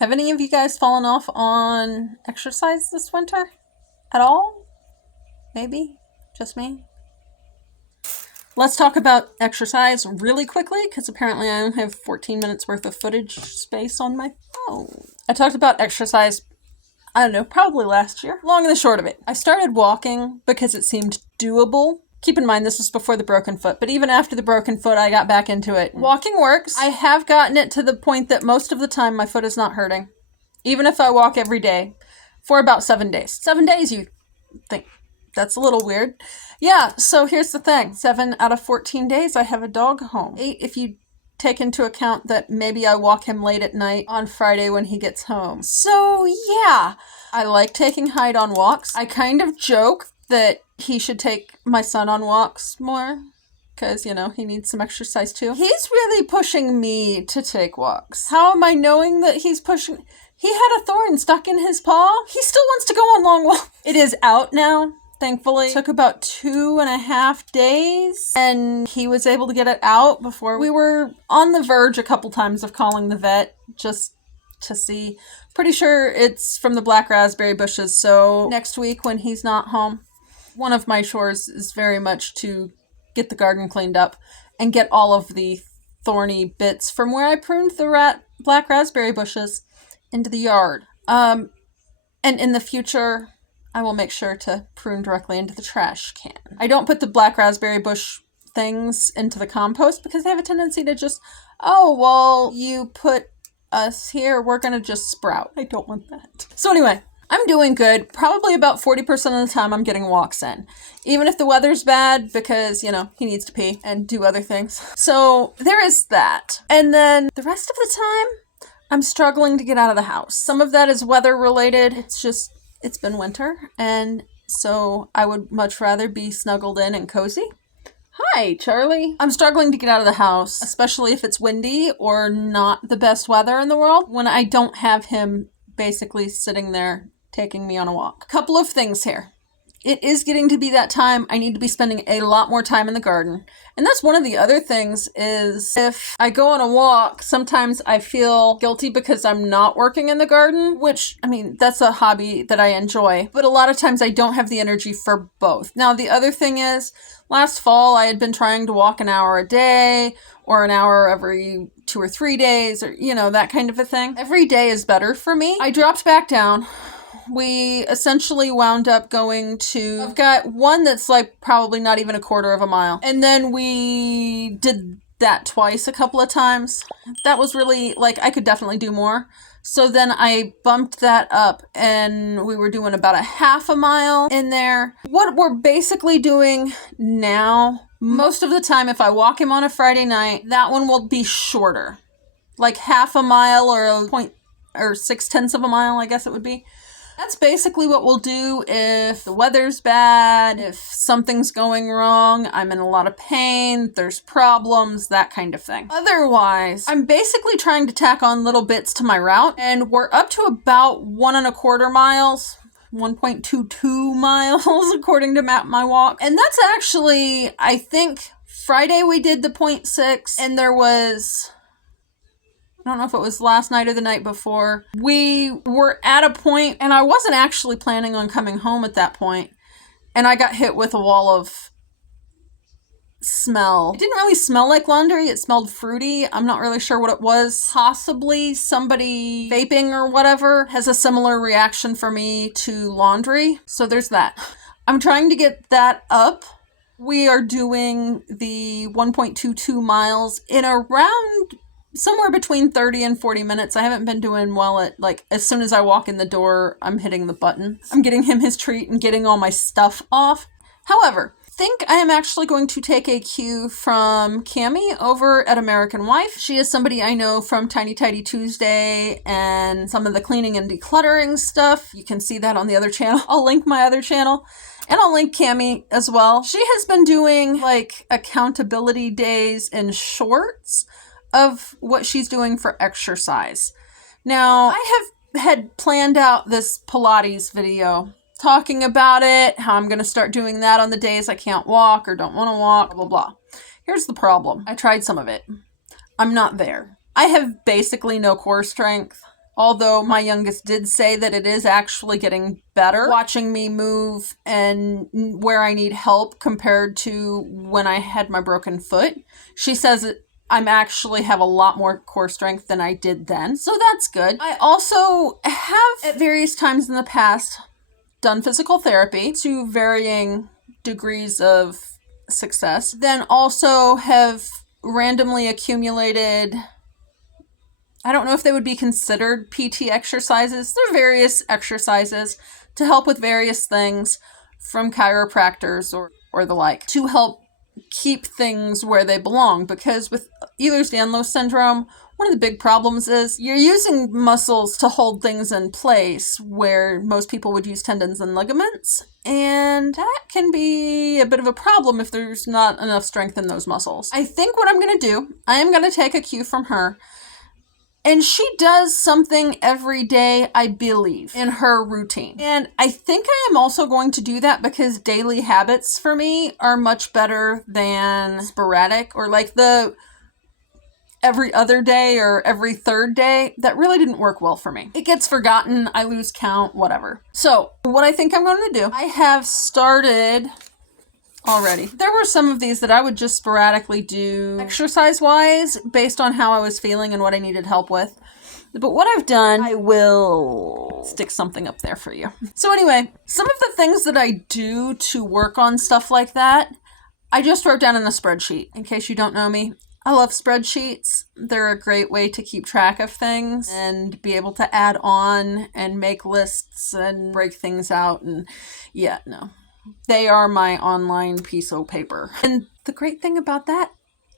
Have any of you guys fallen off on exercise this winter? At all? Maybe? Just me? Let's talk about exercise really quickly, because apparently I only have 14 minutes worth of footage space on my phone. I talked about exercise, I don't know, probably last year. Long and the short of it, I started walking because it seemed doable. Keep in mind, this was before the broken foot, but even after the broken foot, I got back into it. Walking works. I have gotten it to the point that most of the time my foot is not hurting, even if I walk every day for about 7 days. 7 days, you think that's a little weird. Yeah, so here's the thing. 7 out of 14 days, I have a dog home. 8 if you take into account that maybe I walk him late at night on Friday when he gets home. So yeah, I like taking Hyde on walks. I kind of joke that he should take my son on walks more because, he needs some exercise too. He's really pushing me to take walks. How am I knowing that he's pushing? He had a thorn stuck in his paw. He still wants to go on long walks. It is out now. Thankfully, it took about 2.5 days, and he was able to get it out before we were on the verge a couple times of calling the vet just to see. Pretty sure it's from the black raspberry bushes, so next week when he's not home, one of my chores is very much to get the garden cleaned up and get all of the thorny bits from where I pruned the black raspberry bushes into the yard. And in the future, I will make sure to prune directly into the trash can. I don't put the black raspberry bush things into the compost because they have a tendency to just, you put us here, we're gonna just sprout. I don't want that. So anyway, I'm doing good. Probably about 40% of the time I'm getting walks in. Even if the weather's bad because, he needs to pee and do other things. So there is that. And then the rest of the time, I'm struggling to get out of the house. Some of that is weather related. It's been winter, and so I would much rather be snuggled in and cozy. Hi, Charlie. I'm struggling to get out of the house, especially if it's windy or not the best weather in the world, when I don't have him basically sitting there taking me on a walk. Couple of things here. It is getting to be that time I need to be spending a lot more time in the garden. And that's one of the other things is if I go on a walk, sometimes I feel guilty because I'm not working in the garden, which, that's a hobby that I enjoy. But a lot of times I don't have the energy for both. Now, the other thing is, last fall I had been trying to walk an hour a day or an hour every 2 or 3 days or, that kind of a thing. Every day is better for me. I dropped back down. We essentially wound up going to, I've got one that's like probably not even a quarter of a mile. And then we did that twice a couple of times. That was really, I could definitely do more. So then I bumped that up and we were doing about a half a mile in there. What we're basically doing now, most of the time if I walk him on a Friday night, that one will be shorter. Like half a mile or 0.6 of a mile, I guess it would be. That's basically what we'll do if the weather's bad, if something's going wrong, I'm in a lot of pain, there's problems, that kind of thing. Otherwise, I'm basically trying to tack on little bits to my route, and we're up to about 1.25 miles, 1.22 miles, according to Map My Walk. And that's actually, I think, Friday we did the 0.6, and there was, I don't know if it was last night or the night before, we were at a point, and I wasn't actually planning on coming home at that point, and I got hit with a wall of smell. It didn't really smell like laundry, it smelled fruity. I'm not really sure what it was. Possibly somebody vaping or whatever has a similar reaction for me to laundry, so there's that. I'm trying to get that up. We are doing the 1.22 miles in around somewhere between 30 and 40 minutes. I haven't been doing well at, as soon as I walk in the door, I'm hitting the button. I'm getting him his treat and getting all my stuff off. However, I think I am actually going to take a cue from Cammie over at American Wife. She is somebody I know from Tiny Tidy Tuesday and some of the cleaning and decluttering stuff. You can see that on the other channel. I'll link my other channel. And I'll link Cammie as well. She has been doing, accountability days in shorts of what she's doing for exercise. Now, I had planned out this Pilates video, talking about it, how I'm going to start doing that on the days I can't walk or don't want to walk, blah, blah, blah. Here's the problem. I tried some of it. I'm not there. I have basically no core strength. Although my youngest did say that it is actually getting better watching me move and where I need help compared to when I had my broken foot. She says I'm actually have a lot more core strength than I did then. So that's good. I also have at various times in the past done physical therapy to varying degrees of success. Then also have randomly accumulated, I don't know if they would be considered PT exercises. They're various exercises to help with various things from chiropractors or the like to help keep things where they belong. Because with Ehlers-Danlos syndrome, one of the big problems is you're using muscles to hold things in place where most people would use tendons and ligaments. And that can be a bit of a problem if there's not enough strength in those muscles. I think what I'm going to do, I am going to take a cue from her. And she does something every day, I believe, in her routine. And I think I am also going to do that because daily habits for me are much better than sporadic or like the every other day or every third day. That really didn't work well for me. It gets forgotten, I lose count, whatever. So what I think I'm going to do, I have started already. There were some of these that I would just sporadically do exercise-wise based on how I was feeling and what I needed help with. But what I've done, I will stick something up there for you. So anyway, some of the things that I do to work on stuff like that, I just wrote down in the spreadsheet. In case you don't know me, I love spreadsheets. They're a great way to keep track of things and be able to add on and make lists and break things out. And yeah, no. They are my online piece of paper. And the great thing about that,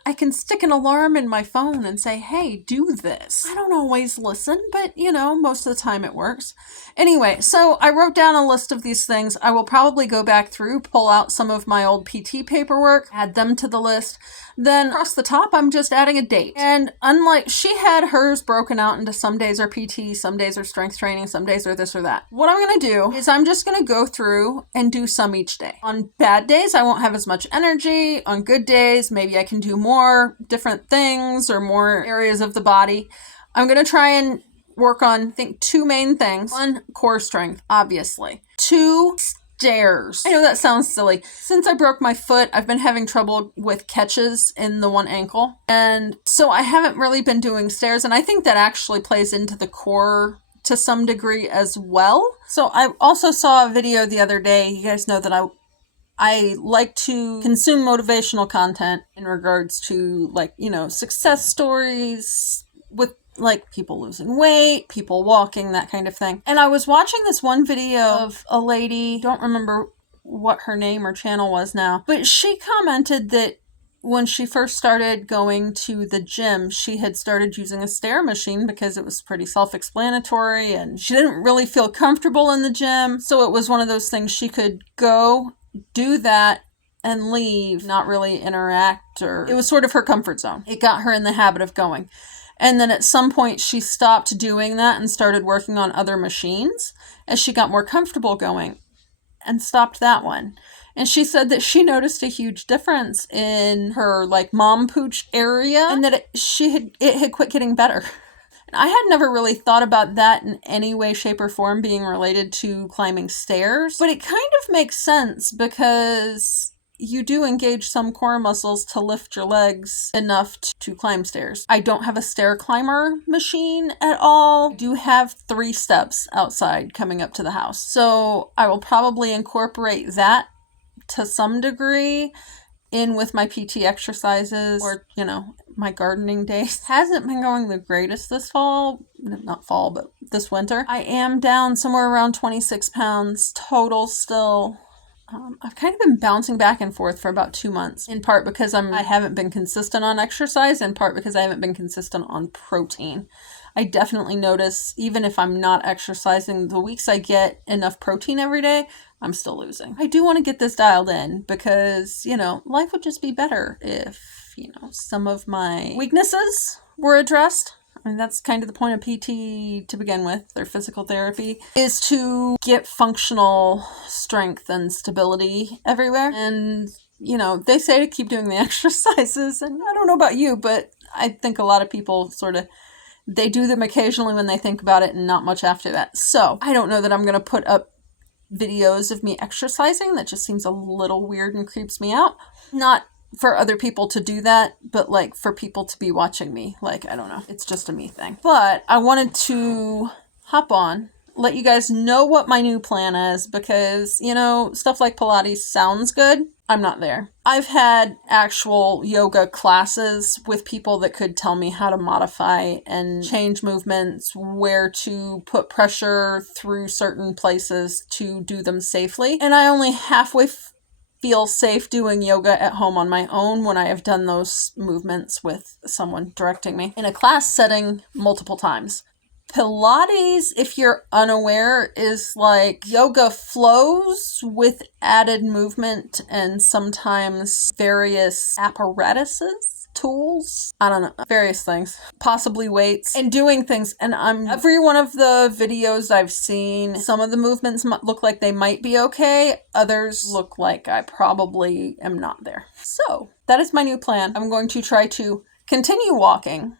I can stick an alarm in my phone and say, hey, do this. I don't always listen, but most of the time it works. Anyway, so I wrote down a list of these things. I will probably go back through, pull out some of my old PT paperwork, add them to the list. Then across the top, I'm just adding a date. And unlike, she had hers broken out into some days are PT, some days are strength training, some days are this or that. What I'm going to do is I'm just going to go through and do some each day. On bad days, I won't have as much energy. On good days, maybe I can do more different things or more areas of the body. I'm going to try and work on, I think, two main things. One, core strength, obviously. Two, stairs. I know that sounds silly. Since I broke my foot, I've been having trouble with catches in the one ankle. And so I haven't really been doing stairs. And I think that actually plays into the core to some degree as well. So I also saw a video the other day. You guys know that I like to consume motivational content in regards to success stories with people losing weight, people walking, that kind of thing. And I was watching this one video of a lady, don't remember what her name or channel was now, but she commented that when she first started going to the gym, she had started using a stair machine because it was pretty self-explanatory and she didn't really feel comfortable in the gym. So it was one of those things she could go do that and leave, not really interact, or it was sort of her comfort zone. It got her in the habit of going. And then at some point she stopped doing that and started working on other machines as she got more comfortable going and stopped that one. And she said that she noticed a huge difference in her mom pooch area and that it had quit getting better. And I had never really thought about that in any way, shape, or form being related to climbing stairs. But it kind of makes sense because you do engage some core muscles to lift your legs enough to climb stairs. I don't have a stair climber machine at all. I do have 3 steps outside coming up to the house. So I will probably incorporate that to some degree in with my PT exercises or, my gardening days. Hasn't been going the greatest this fall, not fall, but this winter. I am down somewhere around 26 pounds total still. I've kind of been bouncing back and forth for about 2 months, in part because I haven't been consistent on exercise, in part because I haven't been consistent on protein. I definitely notice, even if I'm not exercising, the weeks I get enough protein every day, I'm still losing. I do want to get this dialed in because, life would just be better if, some of my weaknesses were addressed. I mean, that's kind of the point of PT to begin with, their physical therapy, is to get functional strength and stability everywhere. And, they say to keep doing the exercises. And I don't know about you, but I think a lot of people sort of They do them occasionally when they think about it and not much after that. So I don't know that I'm going to put up videos of me exercising. That just seems a little weird and creeps me out. Not for other people to do that, but like for people to be watching me. Like, I don't know. It's just a me thing. But I wanted to hop on, let you guys know what my new plan is, because, you know, stuff like Pilates sounds good. I'm not there. I've had actual yoga classes with people that could tell me how to modify and change movements, where to put pressure through certain places to do them safely. And I only halfway feel safe doing yoga at home on my own when I have done those movements with someone directing me in a class setting multiple times. Pilates, if you're unaware, is like yoga flows with added movement and sometimes various apparatuses, tools, I don't know, various things, possibly weights, and doing things. And every one of the videos I've seen, some of the movements look like they might be okay. Others look like I probably am not there. So that is my new plan. I'm going to try to continue walking,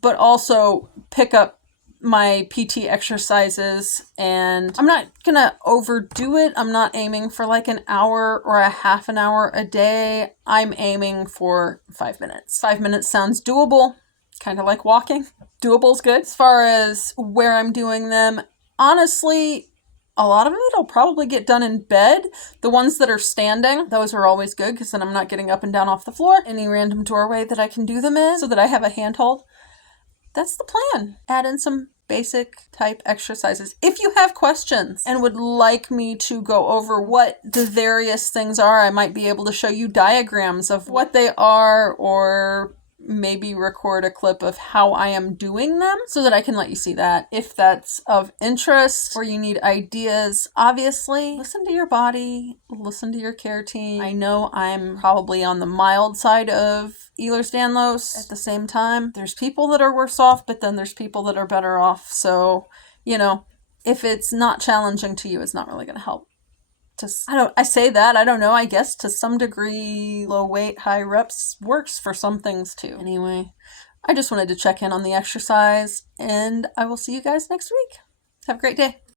but also pick up my PT exercises, and I'm not gonna overdo it. I'm not aiming for like an hour or a half an hour a day. I'm aiming for 5 minutes. 5 minutes sounds doable, kind of like walking. Doable's good. As far as where I'm doing them, honestly, a lot of it I'll probably get done in bed. The ones that are standing, those are always good because then I'm not getting up and down off the floor. Any random doorway that I can do them in so that I have a handhold. That's the plan. Add in some basic type exercises. If you have questions and would like me to go over what the various things are, I might be able to show you diagrams of what they are, or maybe record a clip of how I am doing them so that I can let you see that. If that's of interest or you need ideas, obviously listen to your body, listen to your care team. I know I'm probably on the mild side of Ehlers-Danlos. At the same time, there's people that are worse off, but then there's people that are better off. So, you know, if it's not challenging to you, it's not really going to help. I say that, I don't know, I guess to some degree low weight, high reps works for some things too. Anyway, I just wanted to check in on the exercise, and I will see you guys next week. Have a great day.